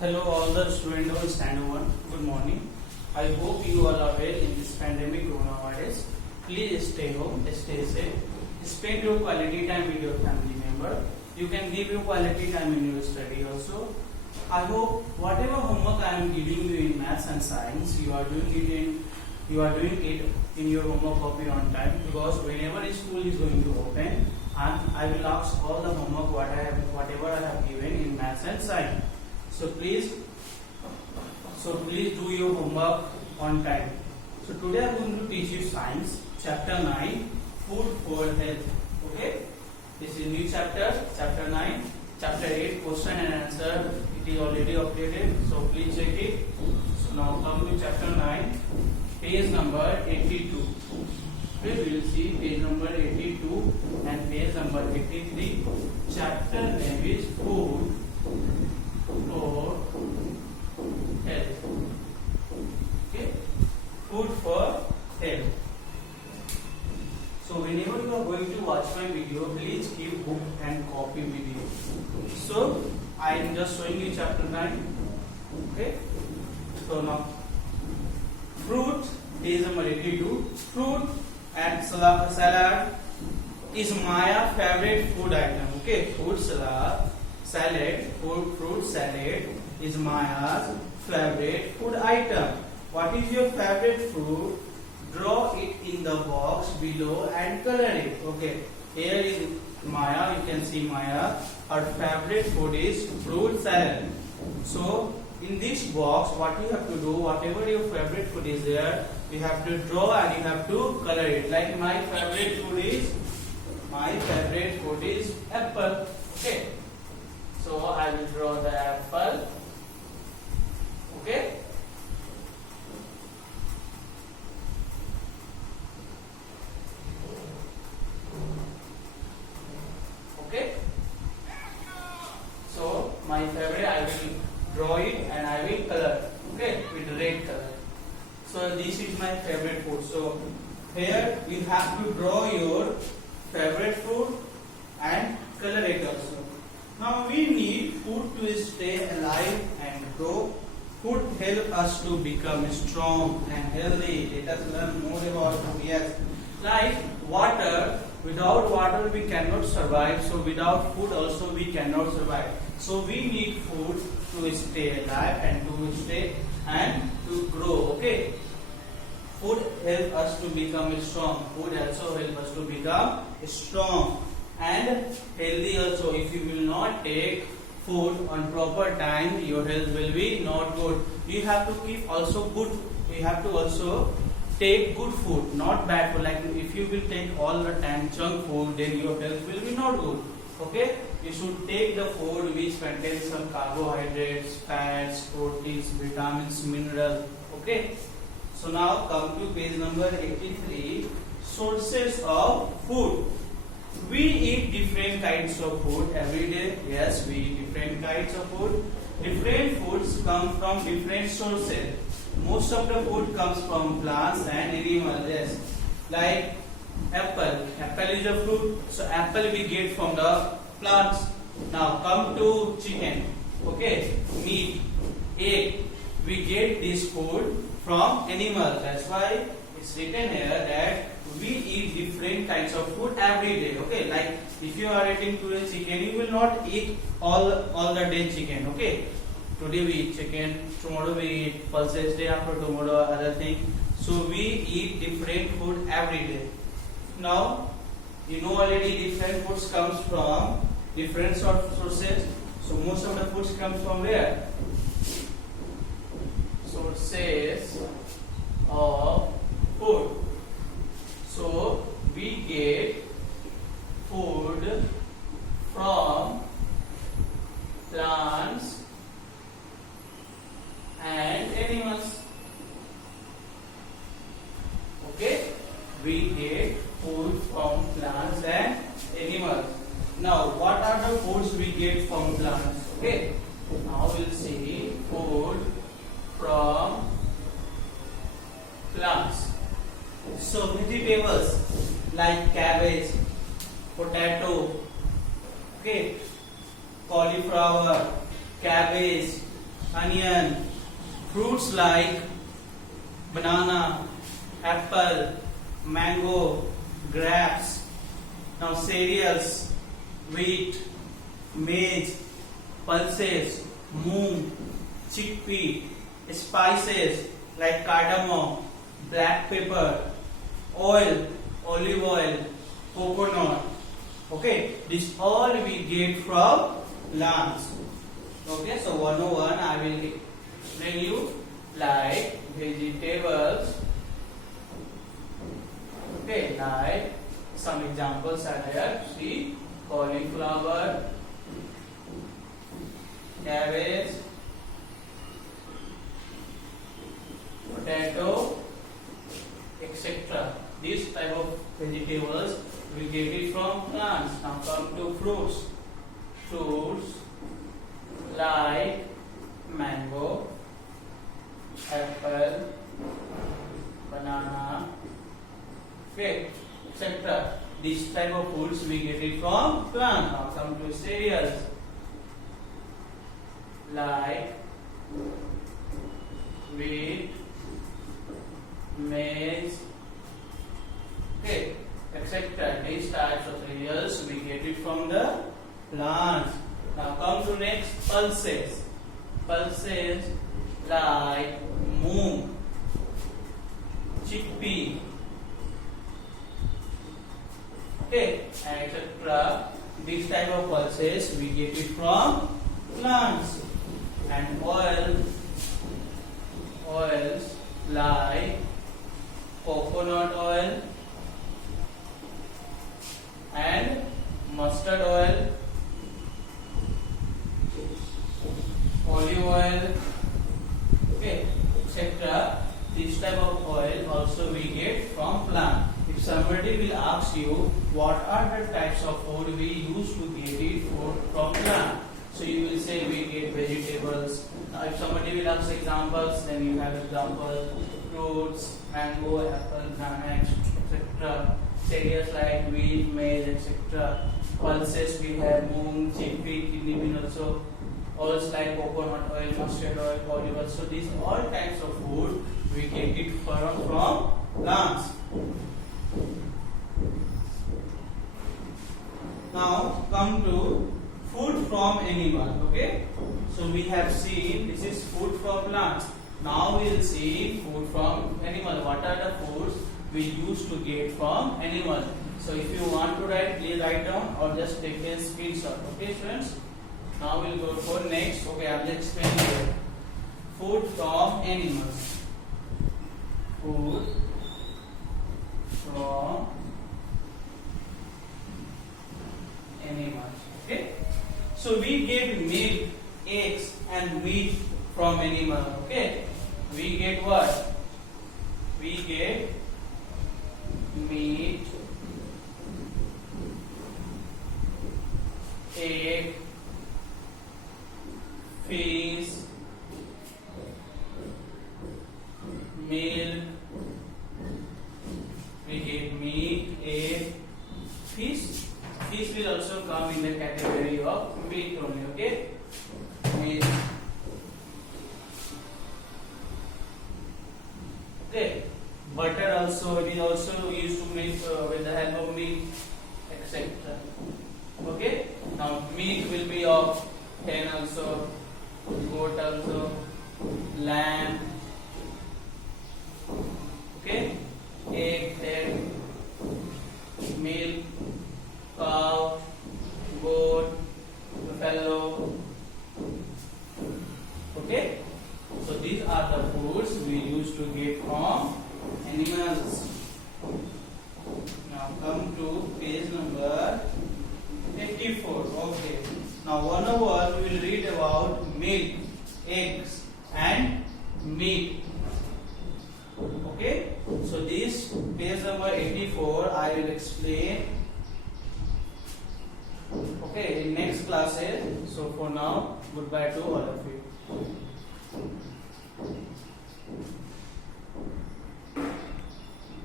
Hello, all the students of Standard 1. Good morning. I hope you all are well in this pandemic coronavirus. Please stay home, stay safe. Spend your quality time with your family member. You can give your quality time in your study also. I hope whatever homework I am giving you in maths and science, you are doing it in your homework copy on time, because whenever school is going to open, and I will ask all the homework whatever I have given in maths and science. So please do your homework on time. So today I am going to teach you science, chapter 9, food for health. Okay, this is new chapter 9. Chapter 8, question and answer, it is already updated, so please check it. So now come to chapter 9, page number 82. Okay, we will see page number 82 and page number 83. Chapter name is food for health. Okay, food for health. So whenever you are going to watch my video, please keep book and copy with you. So I am just showing you chapter 9. Okay, so now fruit, page number 82. Fruit and salad is my favorite food item. Okay, fruit salad is my favorite food item. What is your favorite food? Draw it in the box below and color it. Okay, here is Maya. You can see Maya. Her favorite food is fruit salad. So in this box, what you have to do, whatever your favorite food is there, you have to draw and you have to color it. Like my favorite food is apple. Okay, so I will draw the apple. Okay. Okay. So my favorite, I will draw it and I will color. Okay, with red color. So this is my favorite food. So here you have to draw your favorite food and color it also. Now we need food to stay alive and grow. Food help us to become strong and healthy. Let us learn more about food. Yes, like water. Without water we cannot survive. So without food also we cannot survive. So we need food to stay alive and to grow. Okay. Food help us to become strong. Food also help us to become strong and healthy also. If you will not take food on proper time, your health will be not good. You have to keep also good. You have to also take good food, not bad food. Like if you will take all the time junk food, then your health will be not good. Okay, you should take the food which contains some carbohydrates, fats, proteins, vitamins, minerals. Okay, so now come to page number 83. Sources of food. We eat different kinds of food every day. Yes, we eat different kinds of food. Different foods come from different sources. Most of the food comes from plants and animals. Yes, like apple. Apple is a fruit, so apple we get from the plants. Now come to chicken. Okay, meat, egg. We get this food from animals. That's why it's written here that we eat different kinds of food every day. Okay, like if you are eating today chicken, you will not eat all the day chicken. Okay, today we eat chicken, tomorrow we eat pulses, day after tomorrow other thing. So we eat different food every day. Now you know already different foods comes from different sort of sources. So most of the foods comes from where? Sources of food. So we get food from plants and animals. Okay, we get food from plants and animals. Now what are the foods we get from plants? Okay, now we'll see food from plants. So vegetables like cabbage, potato, okay, cauliflower, cabbage, onion. Fruits like banana, apple, mango, grapes. Now cereals, wheat, maize, pulses, moong, chickpea, spices like cardamom, black pepper, oil, olive oil, coconut. Okay, this all we get from plants. Okay, so 101 I will explain you like vegetables. Okay, like some examples are there. See, cauliflower, cabbage, potato, etc. These type of vegetables we get it from plants. Now come to fruits. Fruits like mango, apple, banana, okay, etc. These type of foods we get it from plant. Now come to cereals like wheat, maize, okay, etc. These types of cereals we get it from the plants. Now come to next, pulses. Pulses like moong, chickpea, okay, and etc. These type of pulses we get it from plants. And oils like coconut oil and mustard oil, olive oil, okay, etc. This type of oil also we get from plant. If somebody will ask you what are the types of food we use to get it from plant, so you will say we get vegetables. Now if somebody will ask examples, then you have examples: fruits, mango, apple, banana, etc. Cereals like wheat, maize, etc. Pulses we have moong, chickpea, kidney bean also. Oils like coconut oil, mustard oil, olive oil. So these all types of food we get it from plants. Now come to food from animal. Okay, so we have seen this is food from plants. Now we will see food from animal. What are the foods we used to get from animal? So if you want to write, please write down or just take a screenshot. Okay, students. Now we'll go for next. Okay, I will explain here. Food from animals. Food from animals. Okay. So we get milk, eggs, and meat from animal. Okay. We get what? We get meat, egg, fish, milk. We get meat, egg, fish. Fish will also come in the category of meat only. Okay, meat. Okay, butter also we also used to make with the help of milk, etc. Okay, now meat will be of hen also, goat also, lamb. Okay, egg, milk, cow, goat, buffalo. Okay, so these are the foods we used to get from animals. Now come to page number 84. Okay, now 101 we will read about milk, eggs and meat. Okay, so this page number 84 I will explain. Okay, in next classes. So for now, goodbye to all of you.